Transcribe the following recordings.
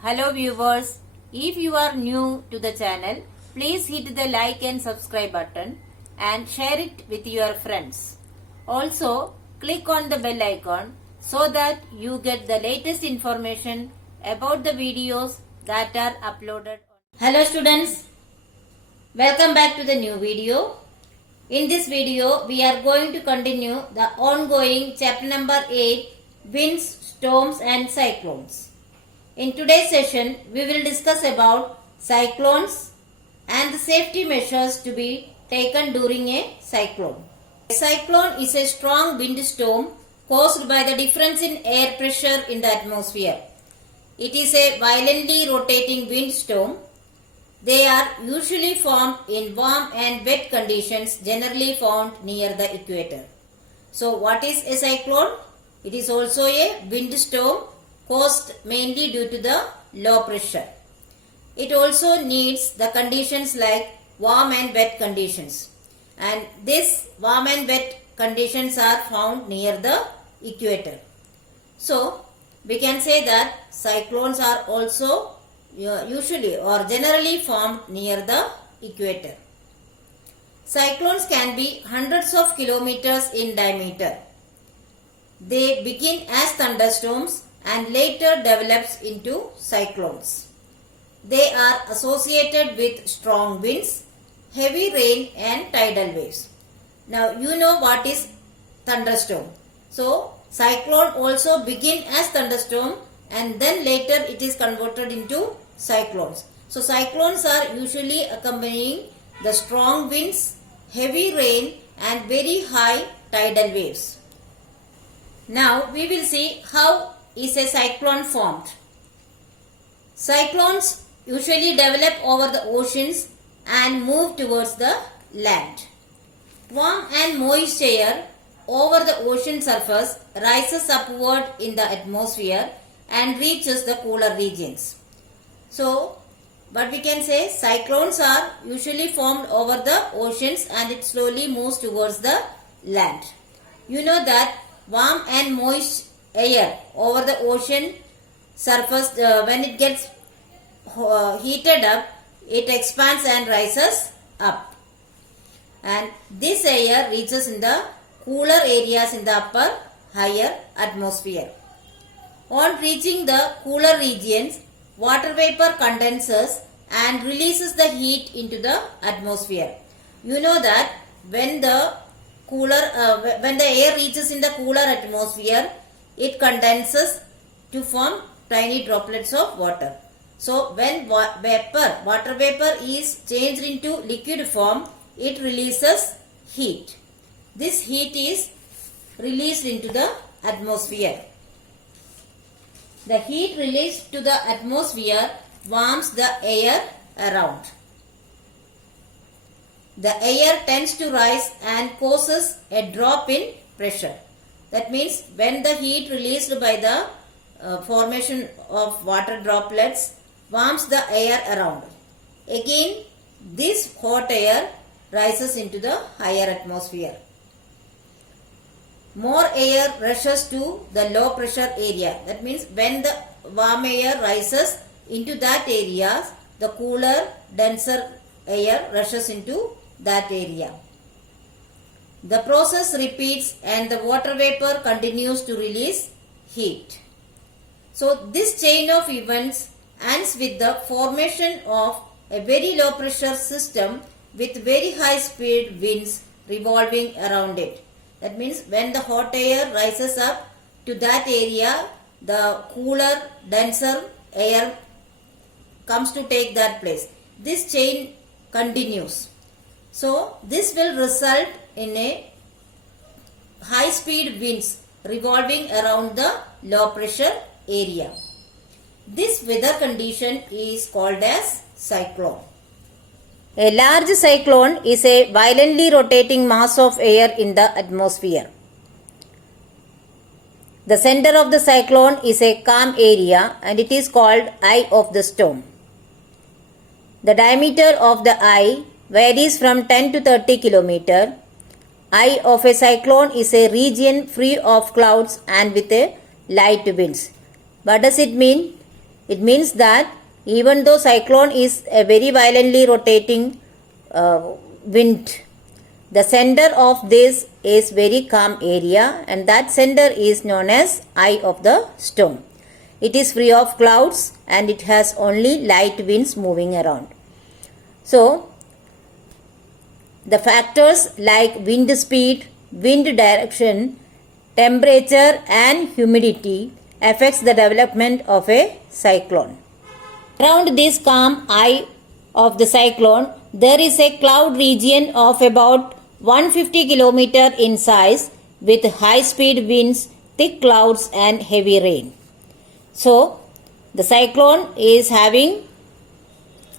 Hello viewers, if you are new to the channel, please hit the like and subscribe button and share it with your friends. Also, click on the bell icon so that you get the latest information about the videos that are uploaded. Hello students, welcome back to the new video. In this video, we are going to continue the ongoing chapter number 8, Winds, Storms and Cyclones. In today's session, we will discuss about cyclones and the safety measures to be taken during a cyclone. A cyclone is a strong windstorm caused by the difference in air pressure in the atmosphere. It is a violently rotating windstorm. They are usually formed in warm and wet conditions generally found near the equator. So what is a cyclone? It is also a windstorm caused mainly due to the low pressure. It also needs the conditions like warm and wet conditions. And these warm and wet conditions are found near the equator. So we can say that cyclones are also usually or generally formed near the equator. Cyclones can be hundreds of kilometers in diameter. They begin as thunderstorms and later develops into cyclones. They are associated with strong winds, heavy rain and tidal waves. Now you know what is thunderstorm. So cyclone also begin as thunderstorm and then later it is converted into cyclones. So cyclones are usually accompanying the strong winds, heavy rain and very high tidal waves. Now we will see how is a cyclone formed. Cyclones usually develop over the oceans and move towards the land. Warm and moist air over the ocean surface rises upward in the atmosphere and reaches the cooler regions. So, what we can say, cyclones are usually formed over the oceans and it slowly moves towards the land. You know that warm and moist air over the ocean surface, when it gets heated up, it expands and rises up. And this air reaches in the cooler areas in the upper higher atmosphere. On reaching the cooler regions, water vapor condenses and releases the heat into the atmosphere. You know that when the air reaches in the cooler atmosphere, it condenses to form tiny droplets of water. So when water vapor is changed into liquid form, it releases heat. This heat is released into the atmosphere. The heat released to the atmosphere warms the air around. The air tends to rise and causes a drop in pressure. That means when the heat released by the formation of water droplets warms the air around. Again, this hot air rises into the higher atmosphere. More air rushes to the low pressure area. That means when the warm air rises into that area, the cooler, denser air rushes into that area. The process repeats and the water vapor continues to release heat. So this chain of events ends with the formation of a very low pressure system with very high speed winds revolving around it. That means when the hot air rises up to that area, the cooler, denser air comes to take that place. This chain continues. So this will result in a high speed winds revolving around the low pressure area. This weather condition is called as cyclone. A large cyclone is a violently rotating mass of air in the atmosphere. The center of the cyclone is a calm area and it is called eye of the storm. The diameter of the eye varies from 10 to 30 km. Eye of a cyclone is a region free of clouds and with a light winds. What does it mean? It means that even though cyclone is a very violently rotating wind, the center of this is very calm area, and that center is known as eye of the storm. It is free of clouds and it has only light winds moving around. So, the factors like wind speed, wind direction, temperature and humidity affects the development of a cyclone. Around this calm eye of the cyclone, there is a cloud region of about 150 km in size with high speed winds, thick clouds and heavy rain. So, the cyclone is having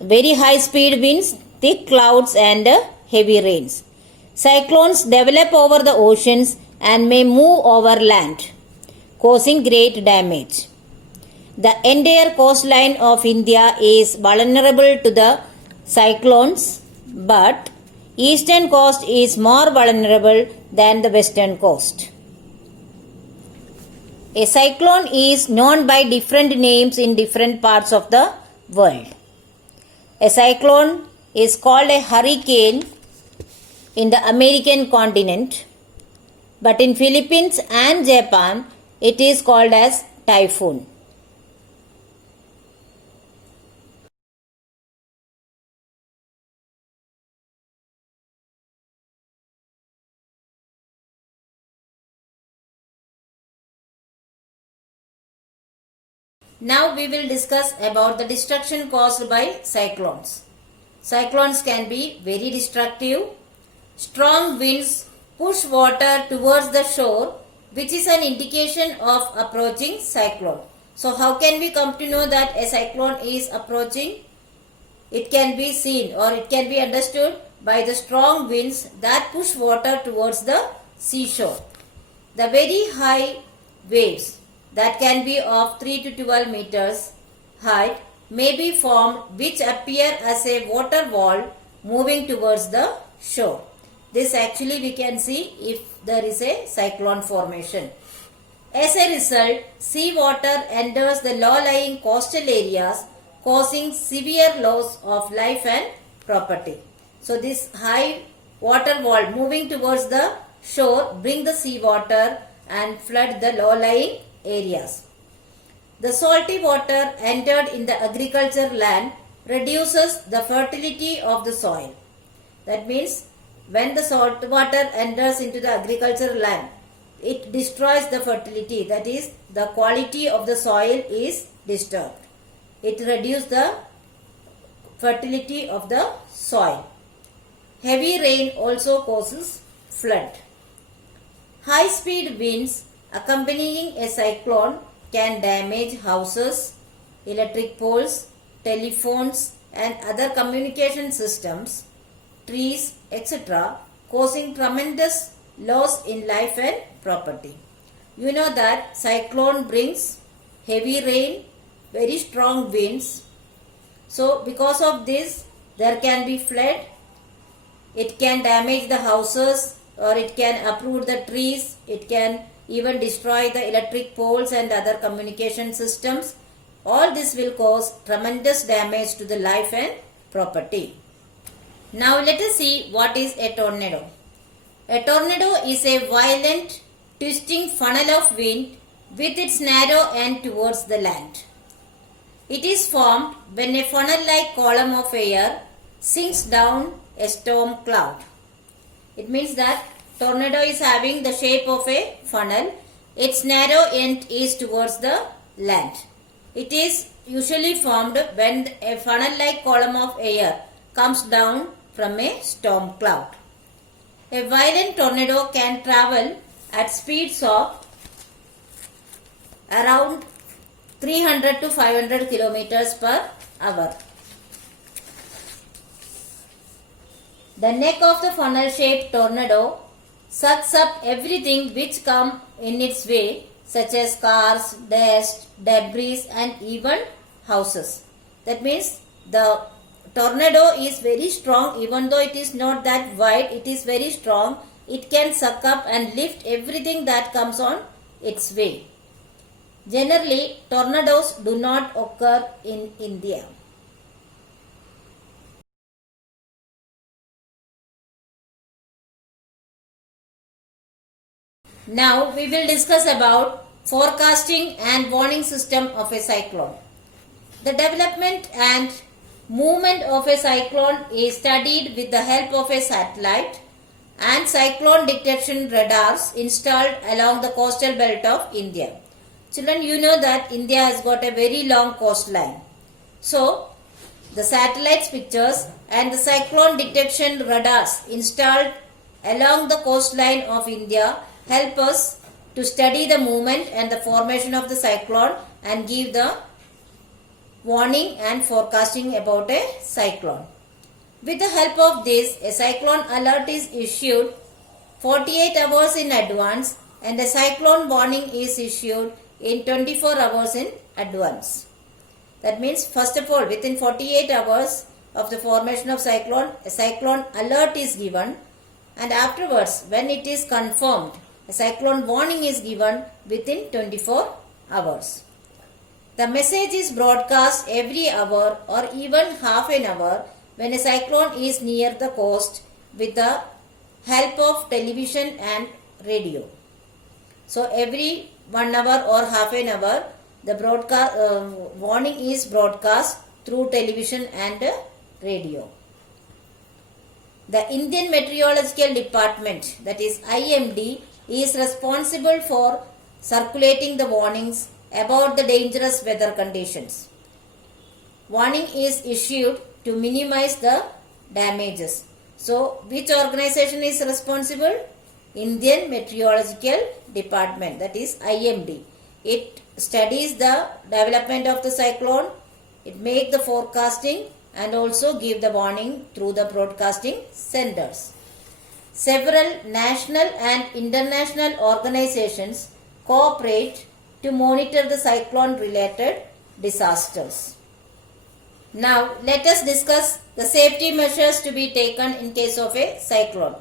very high speed winds, thick clouds and heavy rains. Cyclones develop over the oceans and may move over land, causing great damage. The entire coastline of India is vulnerable to the cyclones, but eastern coast is more vulnerable than the western coast. A cyclone is known by different names in different parts of the world. A cyclone is called a hurricane in the American continent, but in Philippines and Japan it is called as typhoon. Now we will discuss about the destruction caused by cyclones. Cyclones can be very destructive. Strong winds push water towards the shore, which is an indication of approaching cyclone. So how can we come to know that a cyclone is approaching? It can be seen or it can be understood by the strong winds that push water towards the seashore. The very high waves that can be of 3 to 12 meters height may be formed, which appear as a water wall moving towards the shore. This actually we can see if there is a cyclone formation. As a result, sea water enters the low-lying coastal areas, causing severe loss of life and property. So this high water wall moving towards the shore bring the sea water and flood the low-lying areas. The salty water entered in the agriculture land reduces the fertility of the soil. That means when the salt water enters into the agriculture land, it destroys the fertility. That is, the quality of the soil is disturbed. It reduces the fertility of the soil. Heavy rain also causes flood. High speed winds accompanying a cyclone can damage houses, electric poles, telephones and other communication systems, trees, etc., causing tremendous loss in life and property. You know that cyclone brings heavy rain, very strong winds. So because of this, there can be flood. It can damage the houses or it can uproot the trees. It can even destroy the electric poles and other communication systems. All this will cause tremendous damage to the life and property. Now let us see what is a tornado. A tornado is a violent twisting funnel of wind with its narrow end towards the land. It is formed when a funnel-like column of air sinks down a storm cloud. It means that tornado is having the shape of a funnel. Its narrow end is towards the land. It is usually formed when a funnel-like column of air comes down from a storm cloud. A violent tornado can travel at speeds of around 300 to 500 kilometers per hour. The neck of the funnel-shaped tornado sucks up everything which come in its way, such as cars, dust, debris and even houses. That means the tornado is very strong. Even though it is not that wide, it is very strong. It can suck up and lift everything that comes on its way. Generally, tornadoes do not occur in India. Now we will discuss about forecasting and warning system of a cyclone. The development and movement of a cyclone is studied with the help of a satellite and cyclone detection radars installed along the coastal belt of India. Children, you know that India has got a very long coastline. So, the satellites pictures and the cyclone detection radars installed along the coastline of India help us to study the movement and the formation of the cyclone and give the warning and forecasting about a cyclone. With the help of this, a cyclone alert is issued 48 hours in advance and a cyclone warning is issued in 24 hours in advance. That means, first of all, within 48 hours of the formation of cyclone, a cyclone alert is given, and afterwards, when it is confirmed, a cyclone warning is given within 24 hours. The message is broadcast every hour or even half an hour when a cyclone is near the coast with the help of television and radio. So every 1 hour or half an hour, the warning is broadcast through television and radio. The Indian Meteorological Department, that is IMD, is responsible for circulating the warnings about the dangerous weather conditions. Warning is issued to minimize the damages. So, which organization is responsible? Indian Meteorological Department, that is IMD. It studies the development of the cyclone, it makes the forecasting and also give the warning through the broadcasting centers. Several national and international organizations cooperate to monitor the cyclone related disasters. Now let us discuss the safety measures to be taken in case of a cyclone.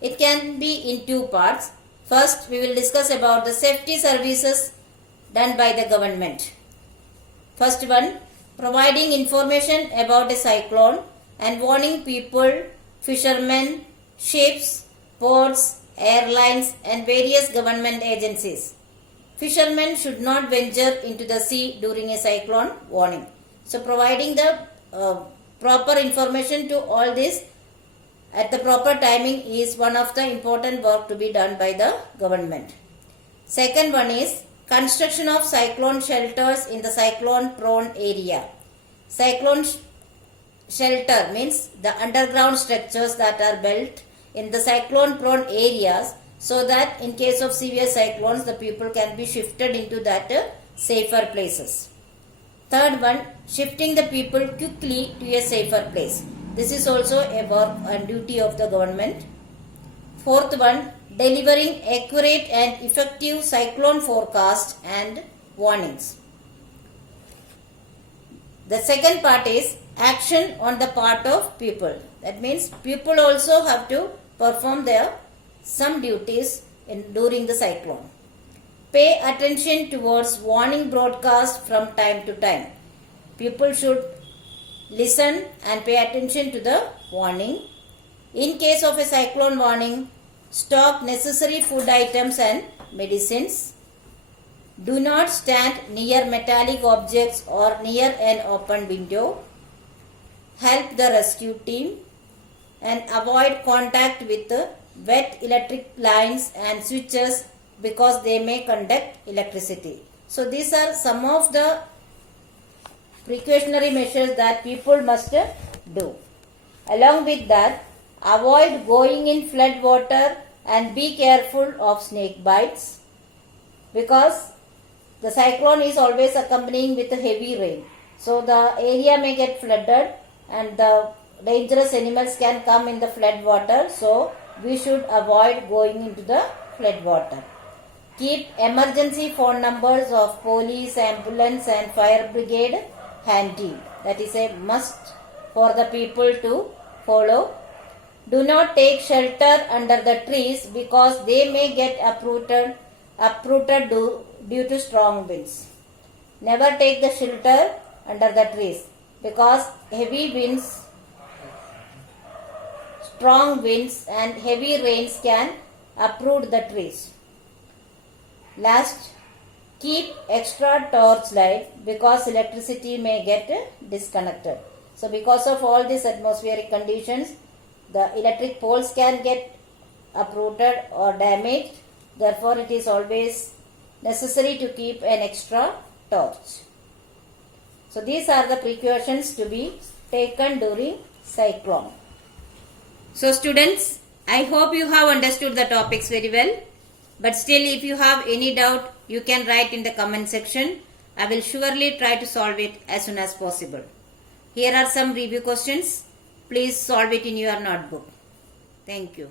It can be in two parts. First, we will discuss about the safety services done by the government. First one, providing information about a cyclone and warning people, fishermen, ships, ports, airlines and various government agencies. Fishermen should not venture into the sea during a cyclone warning. So providing the proper information to all this at the proper timing is one of the important work to be done by the government. Second one is construction of cyclone shelters in the cyclone prone area. Cyclone shelter means the underground structures that are built in the cyclone prone areas so that in case of severe cyclones the people can be shifted into that safer places. Third one, shifting the people quickly to a safer place. This is also a work and duty of the government. Fourth one, delivering accurate and effective cyclone forecast and warnings. The second part is action on the part of people. That means people also have to perform their some duties during the cyclone. Pay attention towards warning broadcast from time to time. People should listen and pay attention to the warning. In case of a cyclone warning, stock necessary food items and medicines. Do not stand near metallic objects or near an open window. Help the rescue team and avoid contact with wet electric lines and switches because they may conduct electricity. So these are some of the precautionary measures that people must do. Along with that, avoid going in flood water and be careful of snake bites because the cyclone is always accompanying with a heavy rain. So the area may get flooded and the dangerous animals can come in the flood water. So we should avoid going into the flood water. Keep emergency phone numbers of police, ambulance and fire brigade handy. That is a must for the people to follow. Do not take shelter under the trees because they may get uprooted uprooted due to strong winds. Never take the shelter under the trees because heavy winds, strong winds and heavy rains can uproot the trees. Last, keep extra torch light because electricity may get disconnected. So because of all these atmospheric conditions, the electric poles can get uprooted or damaged. Therefore, it is always necessary to keep an extra torch. So these are the precautions to be taken during cyclone. So students, I hope you have understood the topics very well. But still, if you have any doubt, you can write in the comment section. I will surely try to solve it as soon as possible. Here are some review questions. Please solve it in your notebook. Thank you.